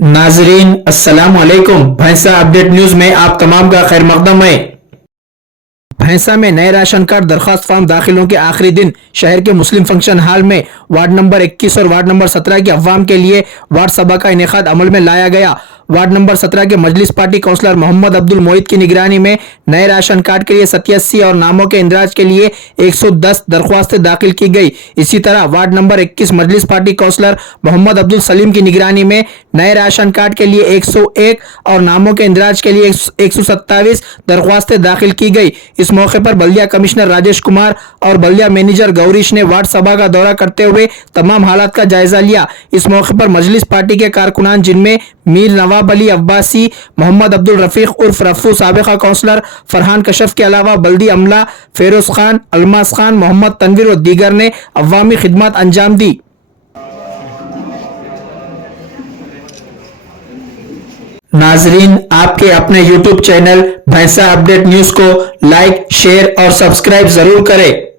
नाजरीन अस्सलाम वालेकुम। भैंसा अपडेट न्यूज में आप तमाम का खैर मकदम है। भैंसा में नए राशन कार्ड दरखास्त फॉर्म दाखिलों के आखिरी दिन शहर के मुस्लिम फंक्शन हॉल में वार्ड नंबर 21 और वार्ड नंबर 17 के अवाम के लिए वार्ड सभा का इनेकाद अमल में लाया गया। वार्ड नंबर 17 के मजलिस पार्टी काउंसलर मोहम्मद अब्दुल मोहित की निगरानी में नए राशन कार्ड के लिए 87 और नामों के इंदराज के लिए 110 दरख्वास्तें दाखिल की गई। इसी तरह वार्ड नंबर 21 मजलिस पार्टी काउंसलर मोहम्मद अब्दुल सलीम की निगरानी में नए राशन कार्ड के लिए 101 और नामों के इंदराज के लिए 127 दरख्वास्तें दाखिल की गई। इस मौके पर बल्दिया कमिश्नर राजेश कुमार और बल्दिया मैनेजर गौरीश ने वार्ड सभा का दौरा करते हुए तमाम हालात का जायजा लिया। इस मौके पर मजलिस पार्टी के कारकुनान जिनमें मीर नवाब अली अब्बासी, मोहम्मद अब्दुल रफीक उर्फ रफू, साबिका काउंसलर फरहान कशफ के अलावा बल्दी अमला फेरोज खान, अलमास खान, मोहम्मद तनवीर और दीगर ने अवामी खिदमत अंजाम दी। नाजरीन, आपके अपने YouTube चैनल भैंसा अपडेट न्यूज को लाइक, शेयर और सब्सक्राइब जरूर करें।